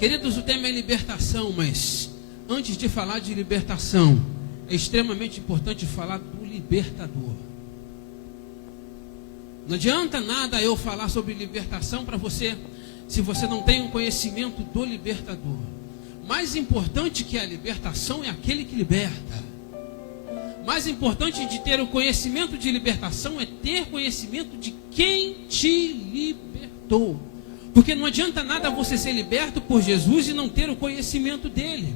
Queridos, o tema é libertação, mas antes de falar de libertação, é extremamente importante falar do libertador. Não adianta nada eu falar sobre libertação para você, se você não tem um conhecimento do libertador. Mais importante que a libertação é aquele que liberta. Mais importante de ter o conhecimento de libertação é ter conhecimento de quem te libertou. Porque não adianta nada você ser liberto por Jesus e não ter o conhecimento dele.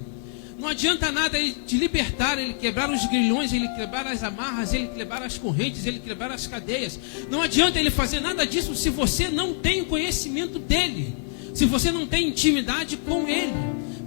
Não adianta nada ele te libertar, ele quebrar os grilhões, ele quebrar as amarras, ele quebrar as correntes, ele quebrar as cadeias. Não adianta ele fazer nada disso se você não tem o conhecimento dele. Se você não tem intimidade com ele.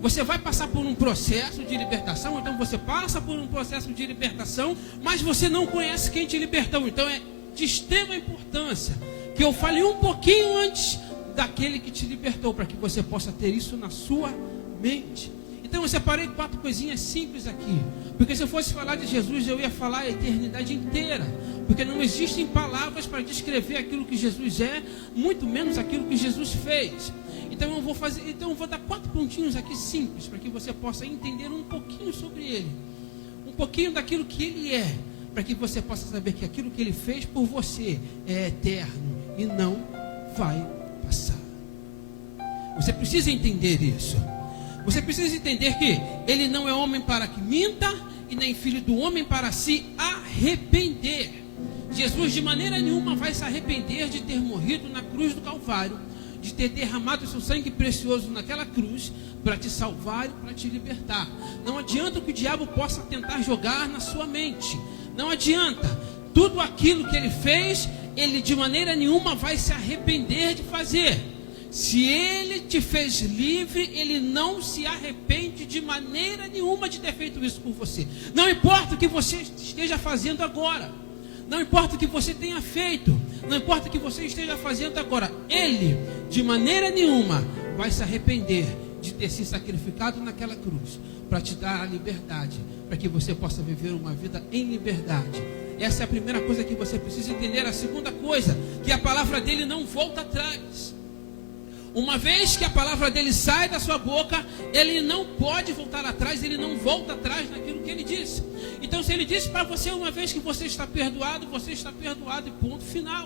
Você vai passar por um processo de libertação, então você passa por um processo de libertação, mas você não conhece quem te libertou. Então é de extrema importância que eu fale um pouquinho antes daquele que te libertou, para que você possa ter isso na sua mente. Então eu separei 4 coisinhas simples aqui, porque se eu fosse falar de Jesus, eu ia falar a eternidade inteira, porque não existem palavras para descrever aquilo que Jesus é, muito menos aquilo que Jesus fez. Então eu vou dar 4 pontinhos aqui simples, para que você possa entender um pouquinho sobre ele, um pouquinho daquilo que ele é, para que você possa saber que aquilo que ele fez por você é eterno e não vai passar. Você precisa entender isso. Você precisa entender que ele não é homem para que minta e nem filho do homem para se arrepender. Jesus de maneira nenhuma vai se arrepender de ter morrido na cruz do Calvário, de ter derramado o seu sangue precioso naquela cruz para te salvar e para te libertar. Não adianta que o diabo possa tentar jogar na sua mente. Não adianta. Tudo aquilo que ele fez, ele de maneira nenhuma vai se arrepender de fazer. Se ele te fez livre, ele não se arrepende de maneira nenhuma de ter feito isso por você. Não importa o que você esteja fazendo agora. Não importa o que você tenha feito. Não importa o que você esteja fazendo agora. Ele, de maneira nenhuma, vai se arrepender de ter se sacrificado naquela cruz para te dar a liberdade, para que você possa viver uma vida em liberdade. Essa é a primeira coisa que você precisa entender. A segunda coisa, que a palavra dele não volta atrás. Uma vez que a palavra dele sai da sua boca, ele não pode voltar atrás, ele não volta atrás naquilo que ele disse. Então, se ele disse para você uma vez que você está perdoado e ponto final.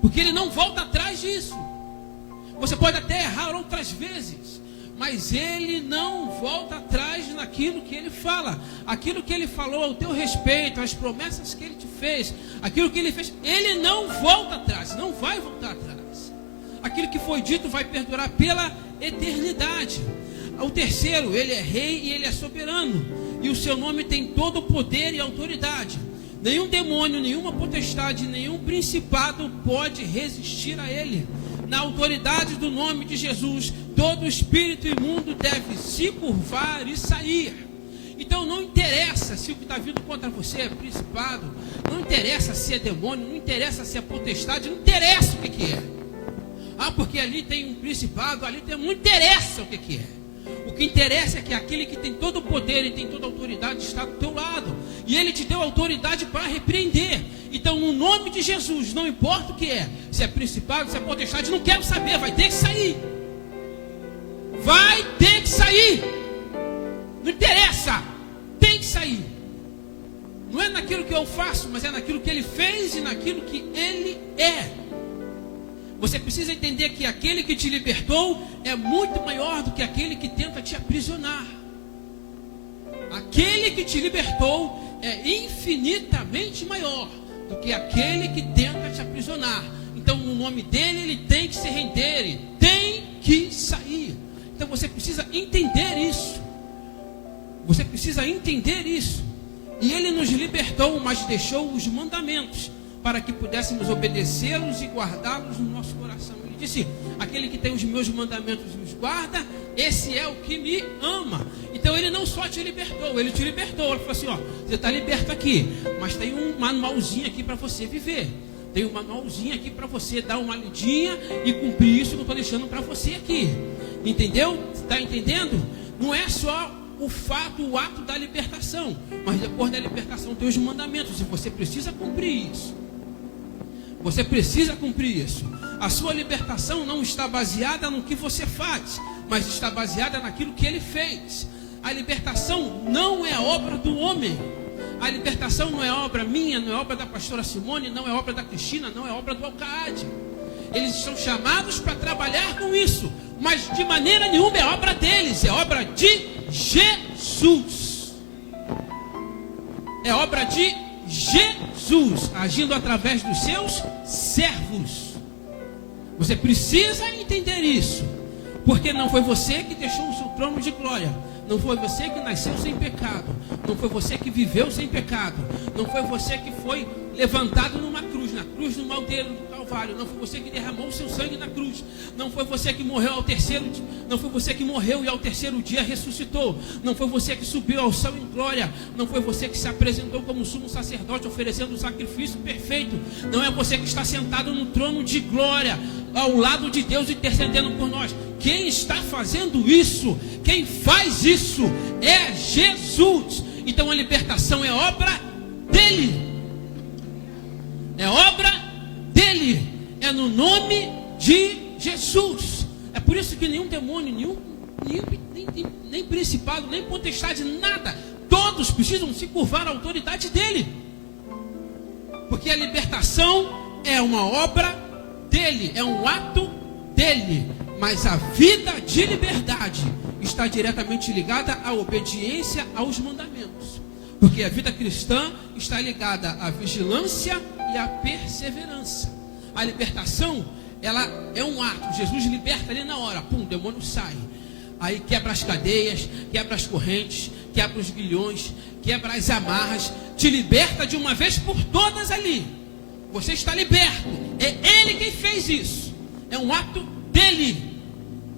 Porque ele não volta atrás disso. Você pode até errar outras vezes, mas ele não volta atrás naquilo que ele fala. Aquilo que ele falou ao teu respeito, as promessas que ele te fez, aquilo que ele fez, ele não volta atrás, não vai voltar atrás. Aquilo que foi dito vai perdurar pela eternidade. O terceiro, ele é rei e ele é soberano, e o seu nome tem todo o poder e autoridade. Nenhum demônio, nenhuma potestade, nenhum principado pode resistir a ele. Na autoridade do nome de Jesus, todo espírito imundo deve se curvar e sair. Então não interessa se o que está vindo contra você é principado, não interessa se é demônio, não interessa se é potestade, não interessa o que é. Ah, porque ali tem um principado, ali tem... Não interessa o que é. O que interessa é que aquele que tem todo o poder e tem toda a autoridade está do teu lado. E ele te deu autoridade para repreender. Então, no nome de Jesus, não importa o que é. Se é principado, se é potestade, não quero saber, vai ter que sair. Vai ter que sair. Não interessa, tem que sair. Não é naquilo que eu faço, mas é naquilo que ele fez e naquilo que ele é. Você precisa entender que aquele que te libertou é muito maior do que aquele que tenta te aprisionar. Aquele que te libertou é infinitamente maior do que aquele que tenta te aprisionar. Então, no nome dele, ele tem que se render, ele tem que sair. Então, você precisa entender isso. Você precisa entender isso. E ele nos libertou, mas deixou os mandamentos para que pudéssemos obedecê-los e guardá-los no nosso coração. Ele disse: aquele que tem os meus mandamentos e os guarda, esse é o que me ama. Então ele não só te libertou, ele te libertou. Ele falou assim: ó, você está liberto aqui, mas tem um manualzinho aqui para você viver. Tem um manualzinho aqui para você dar uma lidinha e cumprir isso que eu estou deixando para você aqui. Entendeu? Está entendendo? Não é só o ato da libertação, mas depois da libertação tem os mandamentos e você precisa cumprir isso. Você precisa cumprir isso. A sua libertação não está baseada no que você faz, mas está baseada naquilo que ele fez. A libertação não é obra do homem. A libertação não é obra minha, não é obra da pastora Simone, não é obra da Cristina, não é obra do Alcaide. Eles são chamados para trabalhar com isso, mas de maneira nenhuma é obra deles, é obra de Jesus. É obra de Jesus, agindo através dos seus servos. Você precisa entender isso, porque não foi você que deixou o seu trono de glória, não foi você que nasceu sem pecado, não foi você que viveu sem pecado, não foi você que foi levantado numa cruz, na cruz do madeiro do Calvário, não foi você que derramou o seu sangue na cruz, não foi você que morreu ao terceiro dia, não foi você que morreu e ao terceiro dia ressuscitou, não foi você que subiu ao céu em glória, não foi você que se apresentou como sumo sacerdote oferecendo o sacrifício perfeito, não é você que está sentado no trono de glória ao lado de Deus intercedendo por nós. Quem está fazendo isso, quem faz isso é Jesus. Então a libertação é obra dele, é obra dele, é no nome de Jesus. É por isso que nenhum demônio, nem principado, nem potestade, nada, todos precisam se curvar à autoridade dele, porque a libertação é uma obra dele, é um ato dele. Mas a vida de liberdade está diretamente ligada à obediência aos mandamentos, porque a vida cristã está ligada à vigilância e à perseverança. A libertação, ela é um ato. Jesus liberta ali na hora, pum, o demônio sai. Aí quebra as cadeias, quebra as correntes, quebra os grilhões, quebra as amarras, te liberta de uma vez por todas ali. Você está liberto. É ele quem fez isso. É um ato dele.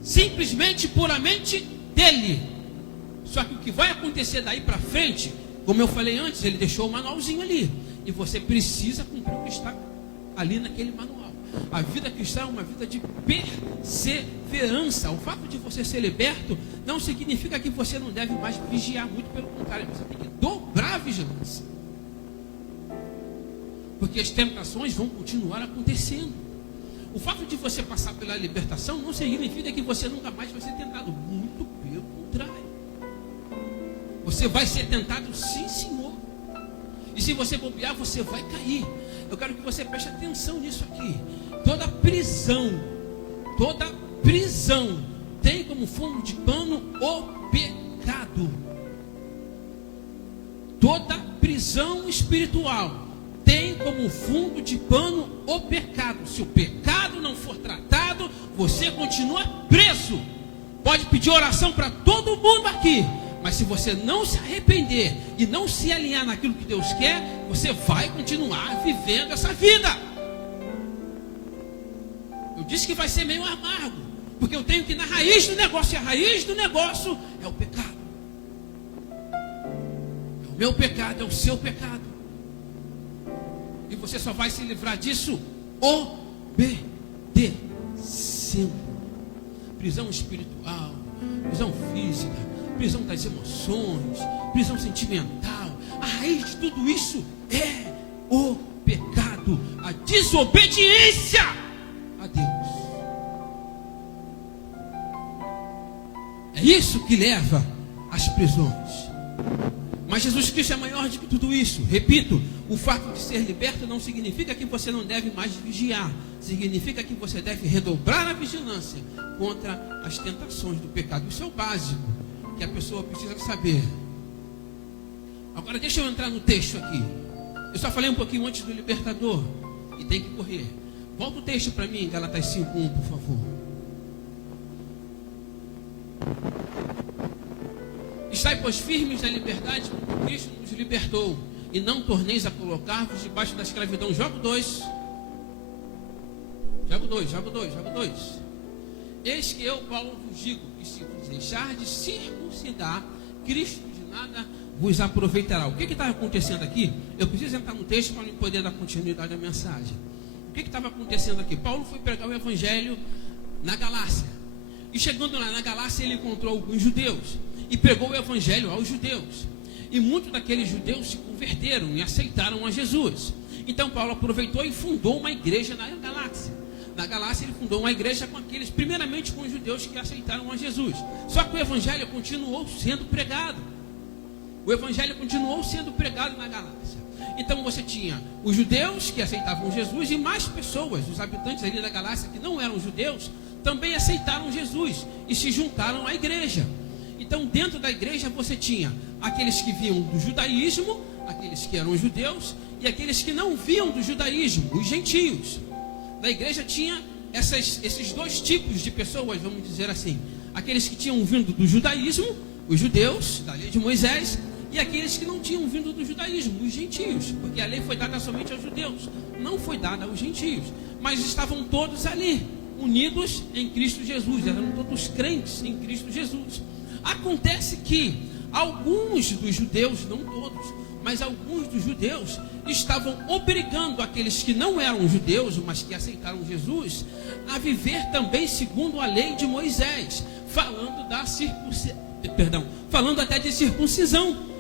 Simplesmente, puramente dele. Só que o que vai acontecer daí para frente, como eu falei antes, ele deixou o manualzinho ali, e você precisa cumprir o que está ali naquele manual. A vida cristã é uma vida de perseverança. O fato de você ser liberto não significa que você não deve mais vigiar, muito pelo contrário, você tem que dobrar a vigilância, porque as tentações vão continuar acontecendo. O fato de você passar pela libertação não significa que você nunca mais vai ser tentado. Muito pelo contrário. Você vai ser tentado, sim, senhor. E se você bobear, você vai cair. Eu quero que você preste atenção nisso aqui. Toda prisão tem como fundo de pano o pecado. Toda prisão espiritual tem como fundo de pano o pecado. Se o pecado não for tratado, você continua preso. Pode pedir oração para todo mundo aqui, mas se você não se arrepender e não se alinhar naquilo que Deus quer, você vai continuar vivendo essa vida. Eu disse que vai ser meio amargo, porque eu tenho que ir na raiz do negócio, e a raiz do negócio é o pecado. É o meu pecado, é o seu pecado. E você só vai se livrar disso obedecendo. Prisão espiritual, prisão física, prisão das emoções, prisão sentimental. A raiz de tudo isso é o pecado, a desobediência a Deus. É isso que leva às prisões. Mas Jesus Cristo é maior do que tudo isso. Repito, o fato de ser liberto não significa que você não deve mais vigiar. Significa que você deve redobrar a vigilância contra as tentações do pecado. Isso é o básico que a pessoa precisa saber. Agora deixa eu entrar no texto aqui. Eu só falei um pouquinho antes do libertador e tem que correr. Volta o texto para mim, Galatas 5:1, por favor. Estai, pois, firmes na liberdade como Cristo nos libertou, e não torneis a colocar-vos debaixo da escravidão. Jogo 2. Eis que eu, Paulo, vos digo que se vos deixardes circuncidar, Cristo de nada vos aproveitará. O que estava acontecendo aqui? Eu preciso entrar no texto para poder dar continuidade à mensagem. O que estava acontecendo aqui? Paulo foi pregar o evangelho na Galácia. E chegando lá na Galácia, ele encontrou alguns judeus e pregou o evangelho aos judeus. E muitos daqueles judeus se converteram e aceitaram a Jesus. Então Paulo aproveitou e fundou uma igreja na Galácia. Na Galácia ele fundou uma igreja com aqueles, primeiramente com os judeus que aceitaram a Jesus. Só que o evangelho continuou sendo pregado. O evangelho continuou sendo pregado na Galácia. Então você tinha os judeus que aceitavam Jesus e mais pessoas, os habitantes ali da Galácia que não eram judeus, também aceitaram Jesus e se juntaram à igreja. Então dentro da igreja você tinha aqueles que vinham do judaísmo, aqueles que eram judeus e aqueles que não vinham do judaísmo, os gentios. Na igreja tinha esses dois tipos de pessoas, vamos dizer assim. Aqueles que tinham vindo do judaísmo, os judeus, da lei de Moisés, e aqueles que não tinham vindo do judaísmo, os gentios, porque a lei foi dada somente aos judeus, não foi dada aos gentios, mas estavam todos ali, unidos em Cristo Jesus, eram todos crentes em Cristo Jesus. Acontece que alguns dos judeus, não todos, mas alguns dos judeus estavam obrigando aqueles que não eram judeus, mas que aceitaram Jesus, a viver também segundo a lei de Moisés, falando até de circuncisão,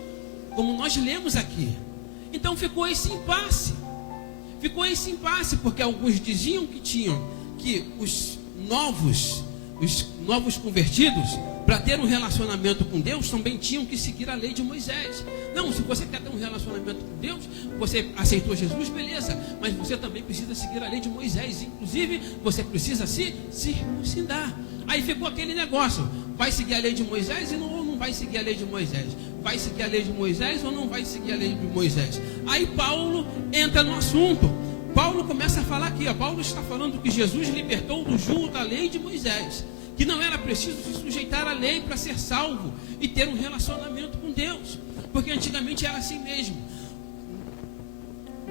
como nós lemos aqui. Então ficou esse impasse, porque alguns diziam que os novos convertidos, para ter um relacionamento com Deus, também tinham que seguir a lei de Moisés. Não, se você quer ter um relacionamento com Deus, você aceitou Jesus, beleza, mas você também precisa seguir a lei de Moisés. Inclusive, você precisa se circuncidar. Aí ficou aquele negócio: vai seguir a lei de Moisés ou não vai seguir a lei de Moisés? Vai seguir a lei de Moisés ou não vai seguir a lei de Moisés? Aí Paulo entra no assunto. Paulo começa a falar aqui, Paulo está falando que Jesus libertou do jugo da lei de Moisés, que não era preciso se sujeitar à lei para ser salvo e ter um relacionamento com Deus, porque antigamente era assim mesmo.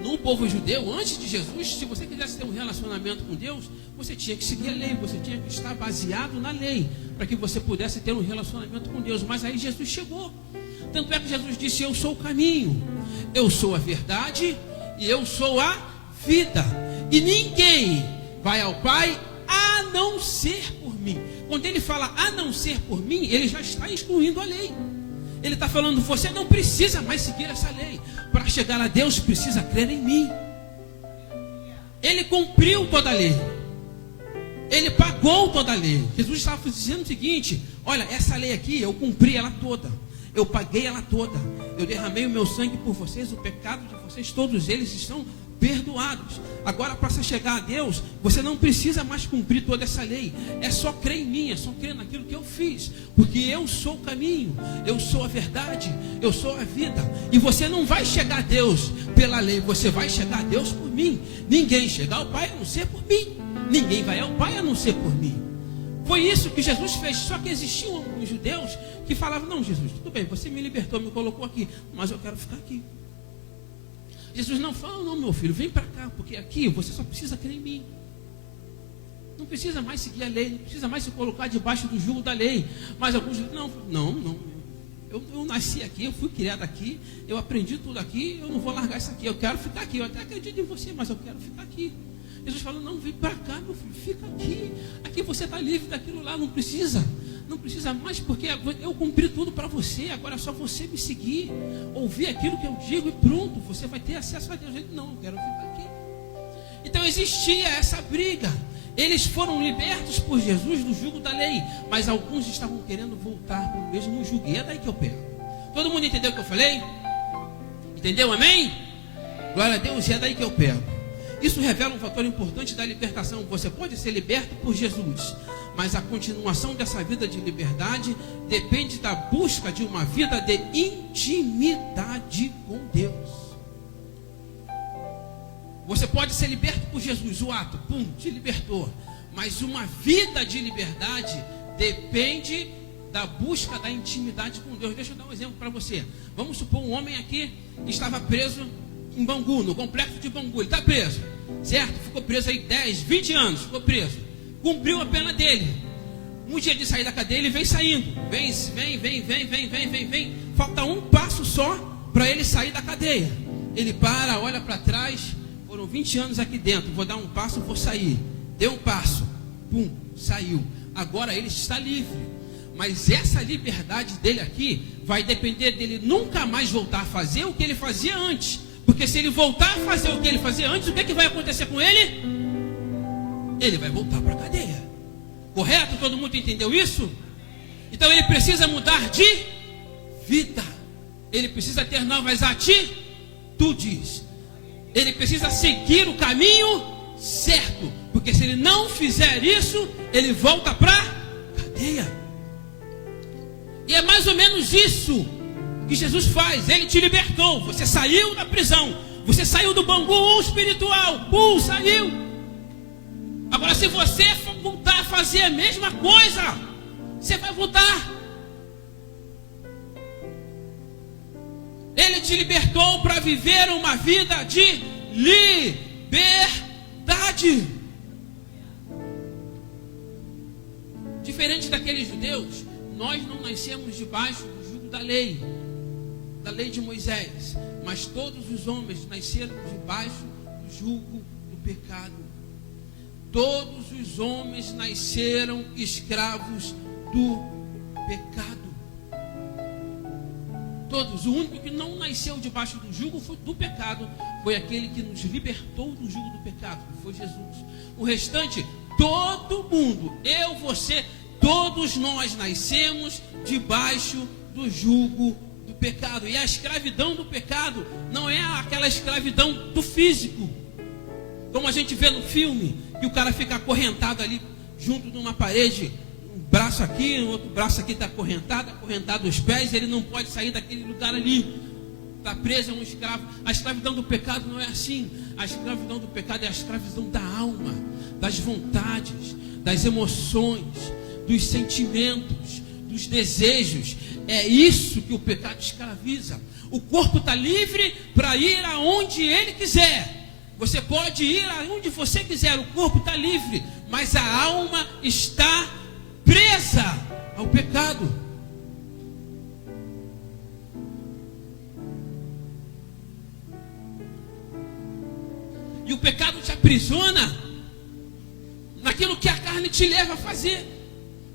No povo judeu, antes de Jesus, se você quisesse ter um relacionamento com Deus, você tinha que seguir a lei, você tinha que estar baseado na lei, para que você pudesse ter um relacionamento com Deus. Mas aí Jesus chegou. Tanto é que Jesus disse: eu sou o caminho, eu sou a verdade e eu sou a vida, e ninguém vai ao Pai a não ser por mim. Quando ele fala a não ser por mim, ele já está excluindo a lei. Ele está falando: você não precisa mais seguir essa lei. Para chegar a Deus, precisa crer em mim. Ele cumpriu toda a lei, ele pagou toda a lei. Jesus estava dizendo o seguinte: olha, essa lei aqui eu cumpri ela toda, eu paguei ela toda, eu derramei o meu sangue por vocês, o pecado de vocês, todos eles estão perdoados. Agora, para você chegar a Deus, você não precisa mais cumprir toda essa lei. É só crer em mim, é só crer naquilo que eu fiz, porque eu sou o caminho, eu sou a verdade, eu sou a vida. E você não vai chegar a Deus pela lei, você vai chegar a Deus por mim. Ninguém chega ao Pai a não ser por mim, ninguém vai ao Pai a não ser por mim. Foi isso que Jesus fez. Só que existiam alguns judeus que falavam: não, Jesus, tudo bem, você me libertou, me colocou aqui, mas eu quero ficar aqui. Jesus não fala: não, meu filho, vem para cá, porque aqui você só precisa crer em mim. Não precisa mais seguir a lei, não precisa mais se colocar debaixo do jugo da lei. Mas alguns dizem: não, eu nasci aqui, eu fui criado aqui, eu aprendi tudo aqui, eu não vou largar isso aqui, eu quero ficar aqui. Eu até acredito em você, mas eu quero ficar aqui. Jesus falou: não, vem para cá, meu filho, fica aqui. Aqui você está livre daquilo lá, não precisa mais, porque eu cumpri tudo para você. Agora é só você me seguir, ouvir aquilo que eu digo e pronto, você vai ter acesso a Deus. Ele: não, eu quero ficar aqui. Então existia essa briga. Eles foram libertos por Jesus do jugo da lei, mas alguns estavam querendo voltar para o mesmo jugo. E é daí que eu pego. Todo mundo entendeu o que eu falei? Entendeu? Amém? Glória a Deus. E é daí que eu pego. Isso revela um fator importante da libertação. Você pode ser liberto por Jesus, mas a continuação dessa vida de liberdade depende da busca de uma vida de intimidade com Deus. Você pode ser liberto por Jesus, o ato, te libertou. Mas uma vida de liberdade depende da busca da intimidade com Deus. Deixa eu dar um exemplo para você. Vamos supor um homem aqui que estava preso em Bangu, no complexo de Bangu. Ele está preso, certo? Ficou preso aí 10, 20 anos, ficou preso. Cumpriu a pena dele. Um dia de sair da cadeia, ele vem saindo. Vem. Falta um passo só para ele sair da cadeia. Ele para, olha para trás. Foram 20 anos aqui dentro. Vou dar um passo, vou sair. Deu um passo. Saiu. Agora ele está livre. Mas essa liberdade dele aqui vai depender dele nunca mais voltar a fazer o que ele fazia antes. Porque se ele voltar a fazer o que ele fazia antes, o que vai acontecer com ele? Ele vai voltar para a cadeia. Correto? Todo mundo entendeu isso? Então ele precisa mudar de vida. Ele precisa ter novas atitudes. Ele precisa seguir o caminho certo. Porque se ele não fizer isso, ele volta para a cadeia. E é mais ou menos isso que Jesus faz. Ele te libertou. Você saiu da prisão. Você saiu do bambu espiritual. Saiu. Agora, se você voltar a fazer a mesma coisa, você vai voltar. Ele te libertou para viver uma vida de liberdade. Diferente daqueles judeus, nós não nascemos debaixo do jugo da lei de Moisés, mas todos os homens nasceram debaixo do jugo do pecado. Todos os homens nasceram escravos do pecado. Todos. O único que não nasceu debaixo do jugo do pecado foi aquele que nos libertou do jugo do pecado, que foi Jesus. O restante, todo mundo, eu, você, todos nós nascemos debaixo do jugo do pecado. E a escravidão do pecado não é aquela escravidão do físico, como a gente vê no filme, que o cara fica acorrentado ali junto de uma parede, um braço aqui, o outro braço aqui está acorrentado os pés, ele não pode sair daquele lugar ali, está preso, é um escravo. A escravidão do pecado não é assim. A escravidão do pecado é a escravidão da alma, das vontades, das emoções, dos sentimentos, dos desejos. É isso que o pecado escraviza. O corpo está livre para ir aonde ele quiser. Você pode ir aonde você quiser, o corpo está livre, mas a alma está presa ao pecado. E o pecado te aprisiona naquilo que a carne te leva a fazer.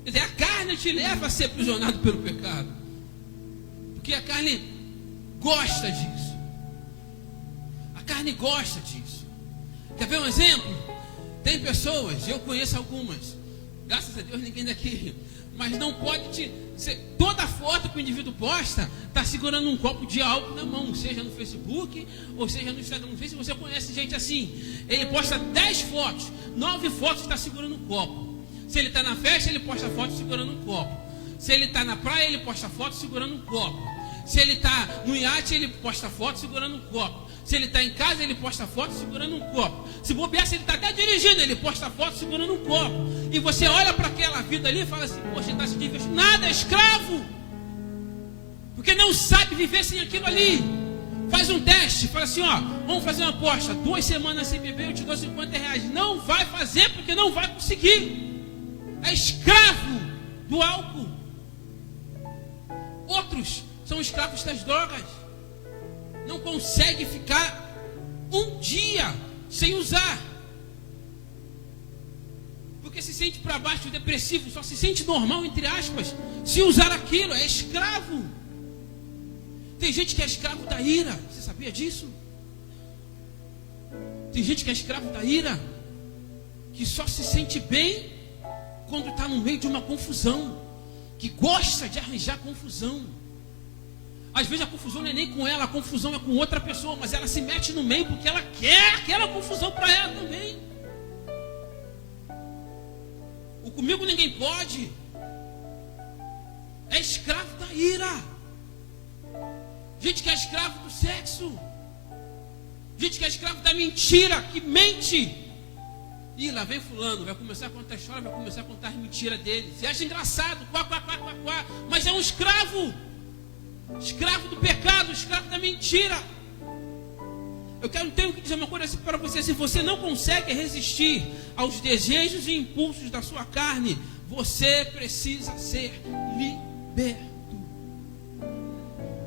Quer dizer, a carne te leva a ser aprisionado pelo pecado, porque a carne gosta disso. A carne gosta disso. Quer ver um exemplo? Tem pessoas, eu conheço algumas, graças a Deus ninguém daqui, mas não pode toda foto que o indivíduo posta está segurando um copo de álcool na mão, seja no Facebook ou seja no Instagram. Não sei se você conhece gente assim. Ele posta 10 fotos, 9 fotos está segurando um copo. Se ele está na festa, ele posta foto segurando um copo. Se ele está na praia, ele posta foto segurando um copo. Se ele está no iate, ele posta foto segurando um copo. Se ele está em casa, ele posta foto segurando um copo. Se bobear, se ele está até dirigindo, ele posta foto segurando um copo. E você olha para aquela vida ali e fala assim: poxa, ele está se divertindo. Nada, é escravo. Porque não sabe viver sem aquilo ali. Faz um teste, fala assim: ó, vamos fazer uma aposta. 2 semanas sem beber, eu te dou R$50. Não vai fazer porque não vai conseguir. É escravo do álcool. Outros são escravos das drogas. Não consegue ficar um dia sem usar, porque se sente para baixo, depressivo, só se sente normal, entre aspas, se usar aquilo. É escravo. Tem gente que é escravo da ira. Você sabia disso? Tem gente que é escravo da ira, que só se sente bem quando está no meio de uma confusão, que gosta de arranjar confusão. Às vezes a confusão não é nem com ela, a confusão é com outra pessoa, mas ela se mete no meio porque ela quer aquela confusão para ela também. O comigo ninguém pode. É escravo da ira. Gente que é escravo do sexo. Gente que é escravo da mentira, que mente. Ih, lá vem fulano, vai começar a contar história, vai começar a contar as mentiras dele. Você acha engraçado, mas é um escravo. Escravo do pecado, escravo da mentira. Tenho que dizer uma coisa para você: se você não consegue resistir aos desejos e impulsos da sua carne, você precisa ser liberto.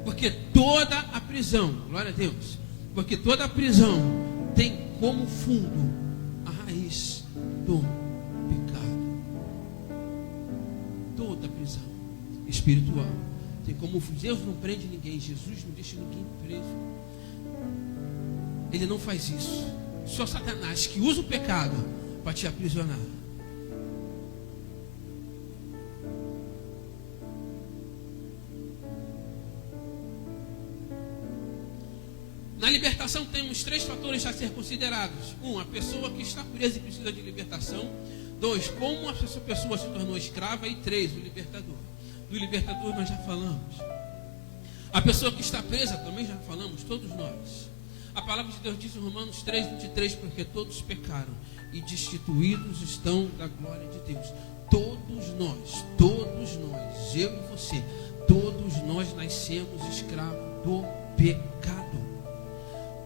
Porque toda a prisão, glória a Deus, porque toda a prisão tem como fundo a raiz do pecado. Toda a prisão espiritual tem como fundo. Deus não prende ninguém, Jesus não deixa ninguém preso. Ele não faz isso. Só Satanás que usa o pecado para te aprisionar. Na libertação temos 3 fatores a ser considerados. 1, a pessoa que está presa e precisa de libertação. 2, como essa pessoa se tornou escrava. E 3, o libertador. Do libertador nós já falamos. A pessoa que está presa também já falamos, todos nós. A palavra de Deus diz em Romanos 3:23, porque todos pecaram e destituídos estão da glória de Deus. Todos nós, eu e você, todos nós nascemos escravos do pecado.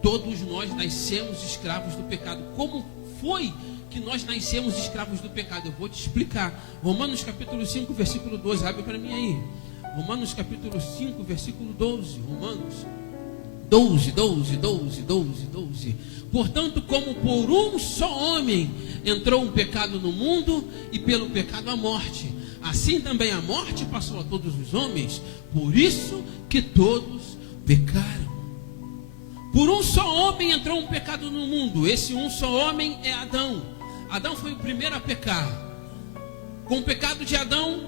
Todos nós nascemos escravos do pecado. Como foi que nós nascemos escravos do pecado? Eu vou te explicar. Romanos capítulo 5, versículo 12. Abre para mim aí. Romanos capítulo 5, versículo 12. Romanos 12. Portanto, como por um só homem entrou um pecado no mundo, e pelo pecado a morte, assim também a morte passou a todos os homens, por isso que todos pecaram. Por um só homem entrou um pecado no mundo. Esse um só homem é Adão. Adão foi o primeiro a pecar. Com o pecado de Adão,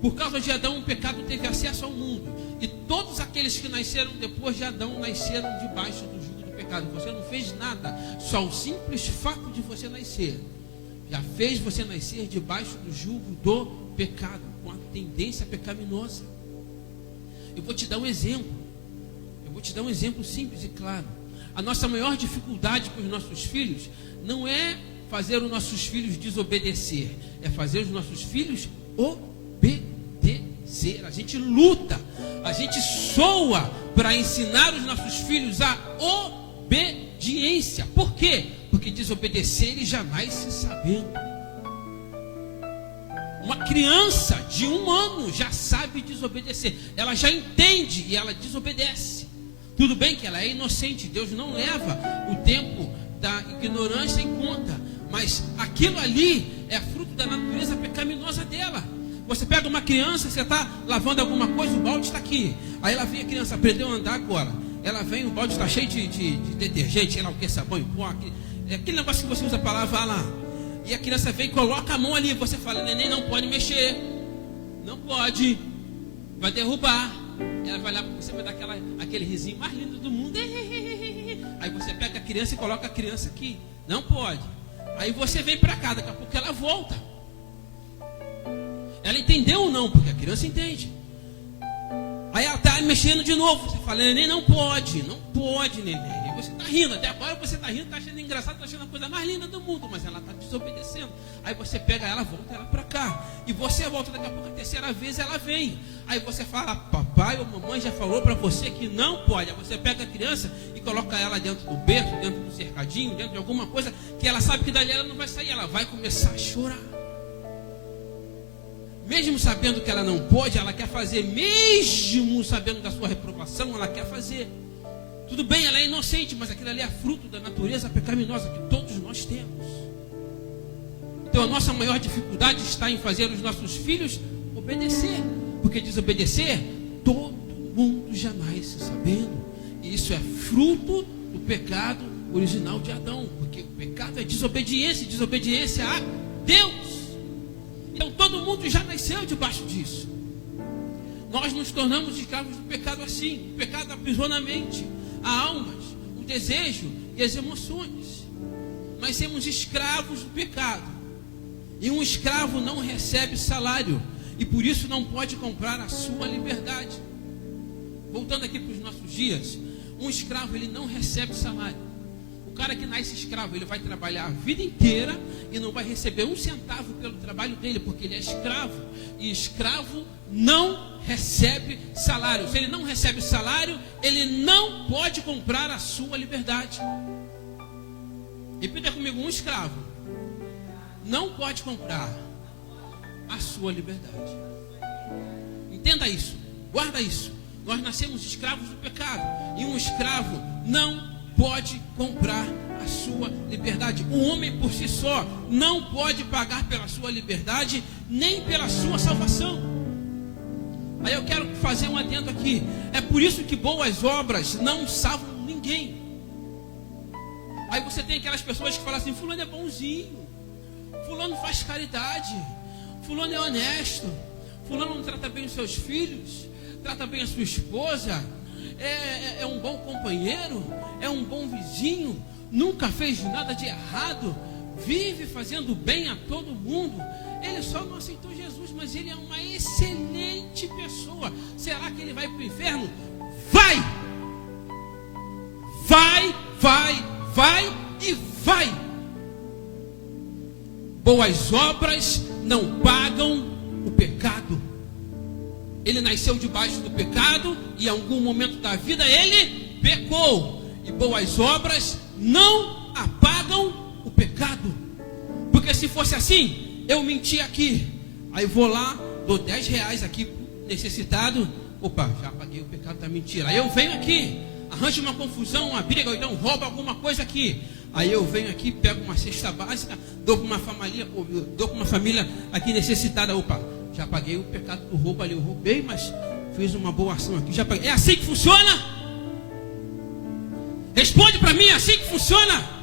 por causa de Adão, o pecado teve acesso ao mundo. E todos aqueles que nasceram depois de Adão nasceram debaixo do jugo do pecado. Você não fez nada. Só o simples fato de você nascer já fez você nascer debaixo do jugo do pecado, com a tendência pecaminosa. Eu vou te dar um exemplo. Vou te dar um exemplo simples e claro. A nossa maior dificuldade com os nossos filhos não é fazer os nossos filhos desobedecer, é fazer os nossos filhos obedecer. A gente luta, a gente soa para ensinar os nossos filhos a obediência. Por quê? Porque desobedecer eles jamais se sabendo. Uma criança de 1 ano já sabe desobedecer, ela já entende e ela desobedece. Tudo bem que ela é inocente, Deus não leva o tempo da ignorância em conta, mas aquilo ali é fruto da natureza pecaminosa dela. Você pega uma criança, você está lavando alguma coisa, o balde está aqui. Aí ela vem, a criança aprendeu a andar agora. Ela vem, o balde está cheio de detergente, sei lá o que, sabão em pó. Aquele negócio que você usa para lavar lá. E a criança vem e coloca a mão ali. Você fala, neném, não pode mexer. Não pode. Vai derrubar. Ela vai lá, você vai dar aquele risinho mais lindo do mundo. Aí você pega a criança e coloca a criança aqui. Não pode. Aí você vem para cá, daqui a pouco ela volta. Ela entendeu ou não? Porque a criança entende. Aí ela está mexendo de novo. Você fala, neném, não pode. Não pode, neném. E você está rindo. Até agora você está rindo, está achando engraçado, está achando a coisa mais linda do mundo. Mas ela está desobedecendo. Aí você pega ela, volta ela para cá. E você volta, daqui a pouco, a terceira vez ela vem. Aí você fala, papai ou mamãe já falou para você que não pode. Aí você pega a criança e coloca ela dentro do berço, dentro do cercadinho, dentro de alguma coisa que ela sabe que dali ela não vai sair. Ela vai começar a chorar. Mesmo sabendo que ela não pode, ela quer fazer. Mesmo sabendo da sua reprovação, ela quer fazer. Tudo bem, ela é inocente, mas aquilo ali é fruto da natureza pecaminosa que todos nós temos. Então a nossa maior dificuldade está em fazer os nossos filhos obedecer. Porque desobedecer, todo mundo jamais se sabendo. E isso é fruto do pecado original de Adão. Porque o pecado é desobediência, desobediência a Deus. Então todo mundo já nasceu debaixo disso. Nós nos tornamos escravos do pecado assim. O pecado aprisiona a mente, a almas, o desejo e as emoções. Nós somos escravos do pecado. E um escravo não recebe salário. E por isso não pode comprar a sua liberdade. Voltando aqui para os nossos dias, um escravo ele não recebe salário. O cara que nasce escravo, ele vai trabalhar a vida inteira e não vai receber 1 centavo pelo trabalho dele, porque ele é escravo. E escravo não recebe salário. Se ele não recebe salário, ele não pode comprar a sua liberdade. Repita comigo, um escravo não pode comprar a sua liberdade. Entenda isso, guarda isso. Nós nascemos escravos do pecado. E um escravo não pode comprar a sua liberdade. O homem por si só não pode pagar pela sua liberdade, nem pela sua salvação. Aí eu quero fazer um adendo aqui. É por isso que boas obras não salvam ninguém. Aí você tem aquelas pessoas que falam assim: fulano é bonzinho, fulano faz caridade, fulano é honesto, fulano não trata bem os seus filhos, trata bem a sua esposa, é um bom companheiro, é um bom vizinho, nunca fez nada de errado, vive fazendo bem a todo mundo. Ele só não aceitou Jesus, mas ele é uma excelente pessoa. Será que ele vai para o inferno? Vai! Vai, vai, vai e vai! Boas obras não pagam o pecado. Ele nasceu debaixo do pecado e em algum momento da vida ele pecou. E boas obras não apagam o pecado. Porque se fosse assim, eu menti aqui, aí vou lá, dou 10 reais aqui necessitado, opa, já paguei o pecado da mentira. Aí eu venho aqui, arranjo uma confusão, uma briga, ou então roubo alguma coisa aqui. Aí eu venho aqui, pego uma cesta básica, dou para uma família aqui necessitada, opa, já paguei o pecado do roubo ali, eu roubei, mas fiz uma boa ação aqui, já paguei. É assim que funciona? Responde para mim, é assim que funciona?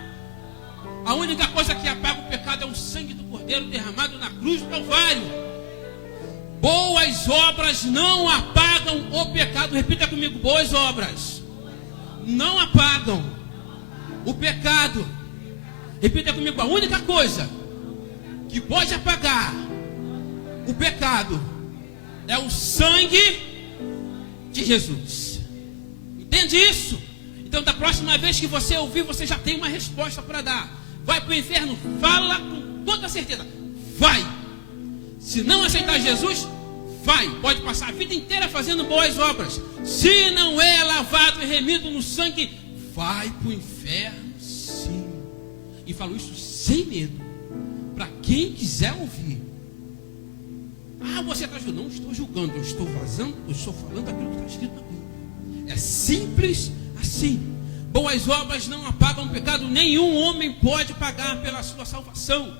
A única coisa que apaga o pecado é o sangue do Cordeiro derramado na cruz do Calvário. Boas obras não apagam o pecado. Repita comigo: boas obras não apagam o pecado. Repita comigo: a única coisa que pode apagar o pecado é o sangue de Jesus. Entende isso? Então, da próxima vez que você ouvir, você já tem uma resposta para dar. Vai para o inferno? Fala com toda certeza. Vai. Se não aceitar Jesus, vai. Pode passar a vida inteira fazendo boas obras. Se não é lavado e remido no sangue, vai para o inferno, sim. E falo isso sem medo, para quem quiser ouvir. Ah, você está julgando? Não estou julgando, eu estou vazando, eu estou falando aquilo que está escrito na Bíblia. É simples assim. Boas obras não apagam o pecado. Nenhum homem pode pagar pela sua salvação.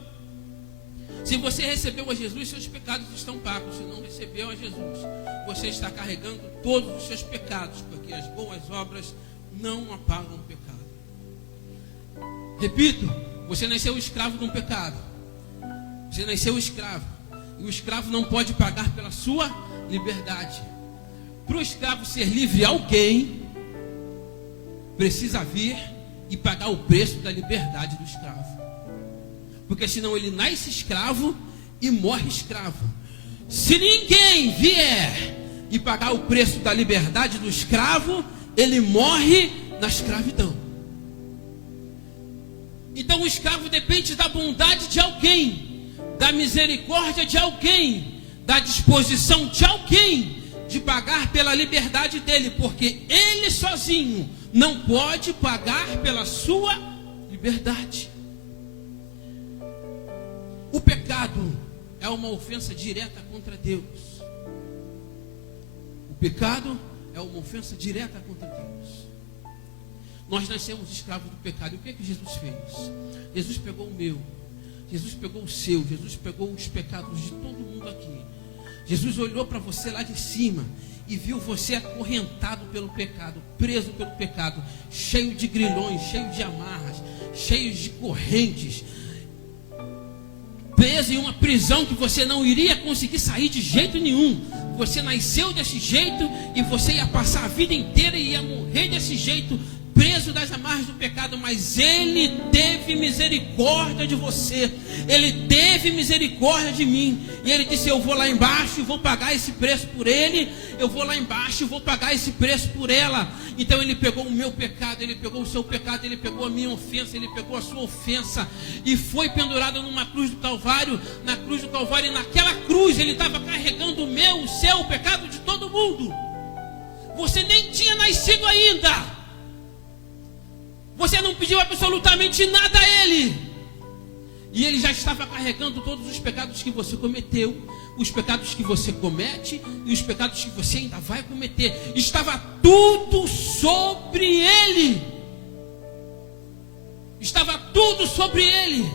Se você recebeu a Jesus, seus pecados estão pagos. Se não recebeu a Jesus, você está carregando todos os seus pecados, porque as boas obras não apagam o pecado. Repito, você nasceu escravo de um pecado. Você nasceu escravo. E o escravo não pode pagar pela sua liberdade. Para o escravo ser livre, alguém precisa vir e pagar o preço da liberdade do escravo. Porque senão ele nasce escravo e morre escravo. Se ninguém vier e pagar o preço da liberdade do escravo, ele morre na escravidão. Então o escravo depende da bondade de alguém, da misericórdia de alguém, da disposição de alguém de pagar pela liberdade dele, porque ele sozinho não pode pagar pela sua liberdade. O pecado é uma ofensa direta contra Deus. O pecado é uma ofensa direta contra Deus. Nós nascemos escravos do pecado. E o que é que Jesus fez? Jesus pegou o meu, Jesus pegou o seu, Jesus pegou os pecados de todo mundo aqui. Jesus olhou para você lá de cima e viu você acorrentado pelo pecado, preso pelo pecado, cheio de grilhões, cheio de amarras, cheio de correntes, preso em uma prisão que você não iria conseguir sair de jeito nenhum. Você nasceu desse jeito e você ia passar a vida inteira e ia morrer desse jeito, preso das amarras do pecado. Mas Ele teve misericórdia de você, Ele teve misericórdia de mim, e Ele disse: eu vou lá embaixo e vou pagar esse preço por ele, eu vou lá embaixo e vou pagar esse preço por ela. Então Ele pegou o meu pecado, Ele pegou o seu pecado, Ele pegou a minha ofensa, Ele pegou a sua ofensa e foi pendurado numa cruz do Calvário. Na cruz do Calvário, e naquela cruz Ele estava carregando o meu, o seu, o pecado de todo mundo. Você nem tinha nascido ainda, você não pediu absolutamente nada a Ele, e Ele já estava carregando todos os pecados que você cometeu, os pecados que você comete e os pecados que você ainda vai cometer. Estava tudo sobre Ele. Estava tudo sobre Ele.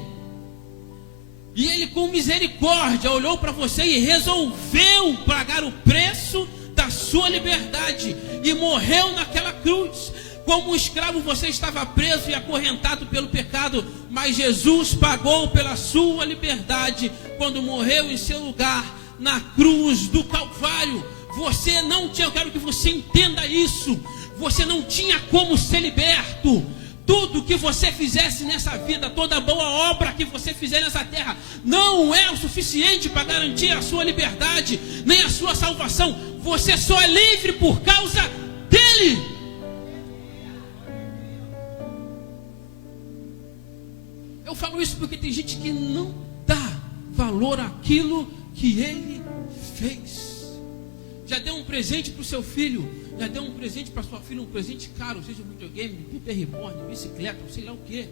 E Ele, com misericórdia, olhou para você e resolveu pagar o preço da sua liberdade, e morreu naquela cruz. Como um escravo você estava preso e acorrentado pelo pecado, mas Jesus pagou pela sua liberdade quando morreu em seu lugar na cruz do Calvário. Você não tinha, eu quero que você entenda isso, você não tinha como ser liberto. Tudo que você fizesse nessa vida, toda boa obra que você fizer nessa terra, não é o suficiente para garantir a sua liberdade, nem a sua salvação. Você só é livre por causa dele. Eu falo isso porque tem gente que não dá valor àquilo que ele fez. Já deu um presente para o seu filho, já deu um presente para sua filha, um presente caro, seja um videogame, bebê reborn, bicicleta, ou sei lá o que.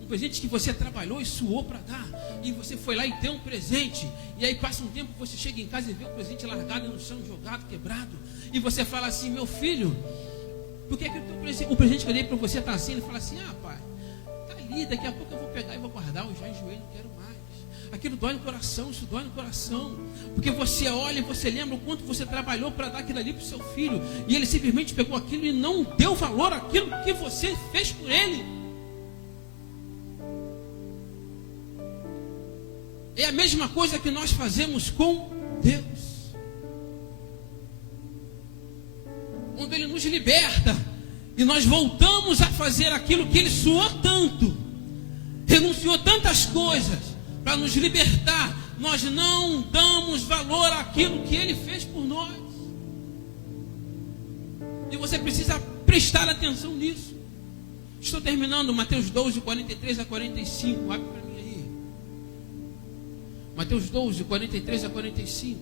Um presente que você trabalhou e suou para dar, e você foi lá e deu um presente, e aí passa um tempo, você chega em casa e vê o presente largado no chão, jogado, quebrado, e você fala assim: meu filho, por que o presente que eu dei para você está assim? Ele fala assim: ah, pai, tá ali, daqui a pouco eu vou pegar e vou guardar, eu já enjoei, não quero mais. Aquilo dói no coração, isso dói no coração, porque você olha e você lembra o quanto você trabalhou para dar aquilo ali para o seu filho, e ele simplesmente pegou aquilo e não deu valor àquilo que você fez por ele. É a mesma coisa que nós fazemos com Deus. Quando Ele nos liberta e nós voltamos a fazer aquilo que Ele suou tanto, renunciou tantas coisas para nos libertar, nós não damos valor àquilo que Ele fez por nós. E você precisa prestar atenção nisso. Estou terminando Mateus 12, 43 a 45. Abre para mim aí. Mateus 12, 43 a 45.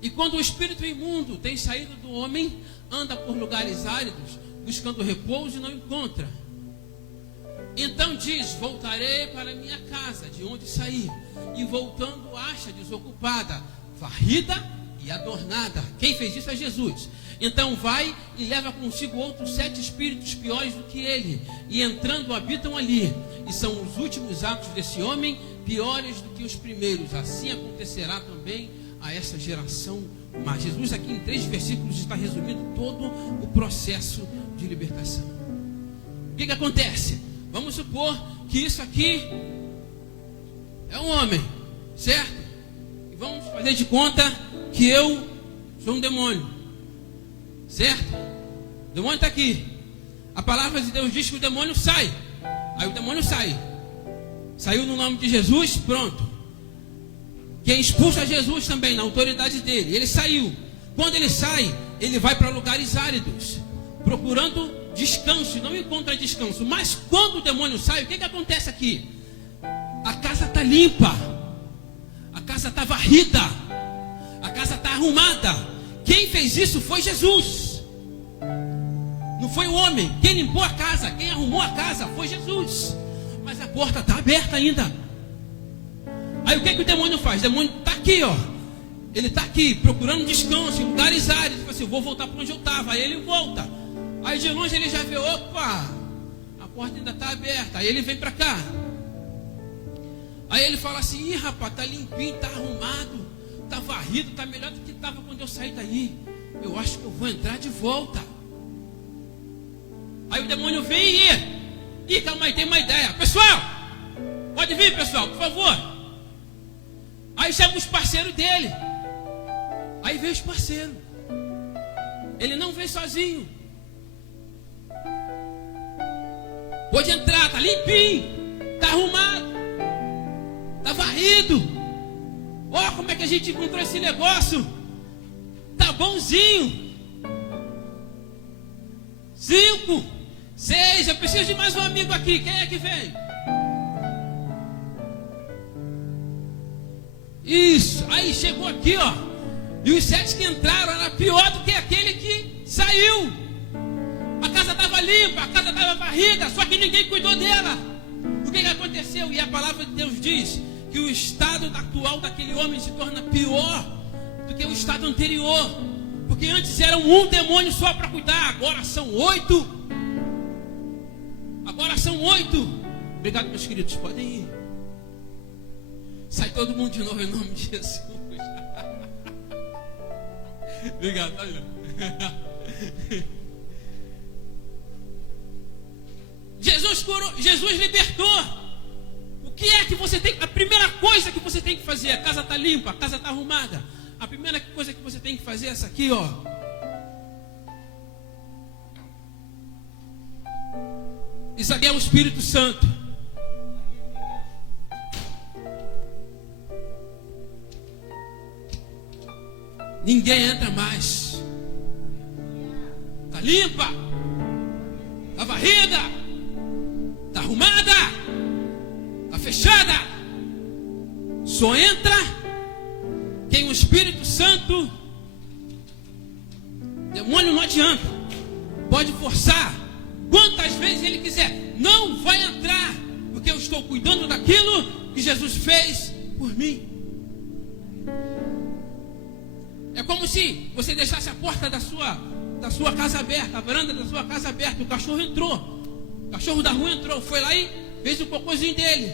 E quando o espírito imundo tem saído do homem, anda por lugares áridos, buscando repouso e não encontra. Então diz: voltarei para minha casa, de onde saí. E voltando acha desocupada, varrida e adornada. Quem fez isso é Jesus. Então vai e leva consigo outros 7 espíritos piores do que ele, e entrando habitam ali. E são os últimos atos desse homem piores do que os primeiros. Assim acontecerá também a essa geração. Mas Jesus aqui em 3 versículos está resumindo todo o processo de libertação. O que acontece? Vamos supor que isso aqui é um homem, certo? E vamos fazer de conta que eu sou um demônio, certo? O demônio está aqui. A palavra de Deus diz que o demônio sai. Aí o demônio sai. Saiu no nome de Jesus, pronto. Quem expulsa Jesus também, na autoridade dele. Ele saiu. Quando ele sai, ele vai para lugares áridos, procurando descanso, e não encontra descanso. Mas quando o demônio sai, o que acontece aqui? A casa está limpa, a casa está varrida, a casa está arrumada. Quem fez isso foi Jesus, não foi o homem. Quem limpou a casa, quem arrumou a casa foi Jesus. Mas a porta está aberta ainda. Aí o que o demônio faz? O demônio está aqui, ó. Ele está aqui procurando descanso em lugares áridos. Ele fala assim: eu vou voltar para onde eu estava. Aí ele volta. Aí de longe ele já vê: opa, a porta ainda está aberta. Aí ele vem para cá. Aí ele fala assim: ih, rapaz, está limpinho, está arrumado, está varrido, está melhor do que estava quando eu saí daí. Eu acho que eu vou entrar de volta. Aí o demônio vem e calma aí, tem uma ideia. Pessoal, pode vir, pessoal, por favor. Aí chama os parceiros dele. Aí vem os parceiros. Ele não vem sozinho. Pode entrar, está limpinho, está arrumado, está varrido. Ó, como é que a gente encontrou esse negócio? Está bonzinho. 5, 6, eu preciso de mais um amigo aqui. Quem é que vem? Isso, aí chegou aqui, ó. E os 7 que entraram era pior do que aquele que saiu. A casa estava limpa, a casa estava varrida, só que ninguém cuidou dela. O que aconteceu? E a palavra de Deus diz que o estado atual daquele homem se torna pior do que o estado anterior. Porque antes era um demônio só para cuidar, agora são 8. Agora são 8. Obrigado, meus queridos, podem ir. Sai todo mundo de novo em nome de Jesus. Obrigado, tá vendo? Jesus curou, Jesus libertou. O que é que você tem? A primeira coisa que você tem que fazer, a casa está limpa, a casa está arrumada. A primeira coisa que você tem que fazer é essa aqui, ó. Isso aqui é o Espírito Santo. Ninguém entra mais. Está limpa, está varrida, está arrumada, está fechada. Só entra quem o Espírito Santo. Demônio não adianta. Pode forçar quantas vezes ele quiser. Não vai entrar, porque eu estou cuidando daquilo que Jesus fez por mim. É como se você deixasse a porta da sua casa aberta, a varanda da sua casa aberta. O cachorro entrou, o cachorro da rua entrou, foi lá e fez o cocôzinho dele.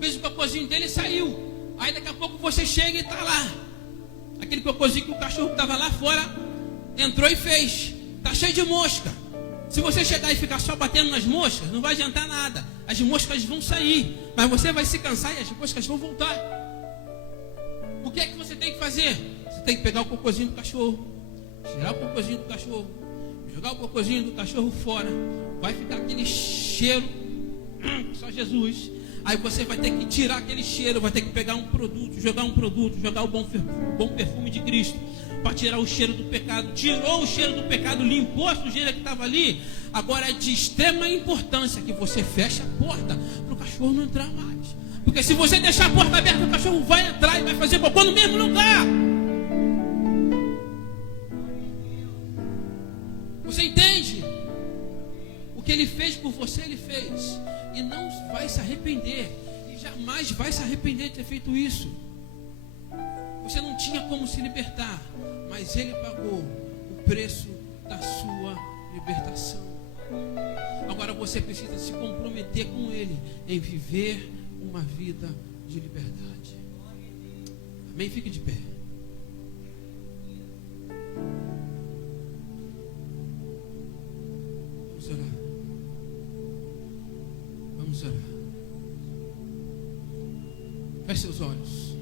Fez o cocôzinho dele e saiu. Aí daqui a pouco você chega e está lá. Aquele cocôzinho que o cachorro que estava lá fora entrou e fez. Está cheio de mosca. Se você chegar e ficar só batendo nas moscas, não vai adiantar nada. As moscas vão sair, mas você vai se cansar e as moscas vão voltar. O que é que você tem que fazer? Você tem que pegar o cocôzinho do cachorro, tirar o cocôzinho do cachorro, jogar o cocôzinho do cachorro fora. Vai ficar aquele cheiro, só Jesus. Aí você vai ter que tirar aquele cheiro, vai ter que pegar um produto, jogar o bom perfume de Cristo, para tirar o cheiro do pecado. Tirou o cheiro do pecado, limpou a sujeira que estava ali. Agora é de extrema importância que você feche a porta para o cachorro não entrar mais. Porque se você deixar a porta aberta, o cachorro vai entrar e vai fazer cocô no mesmo lugar. Você entende? O que ele fez por você, ele fez. E não vai se arrepender. E jamais vai se arrepender de ter feito isso. Você não tinha como se libertar, mas ele pagou o preço da sua libertação. Agora você precisa se comprometer com ele em viver uma vida de liberdade. Amém? Fique de pé. Vamos orar. Vamos orar. Feche seus olhos.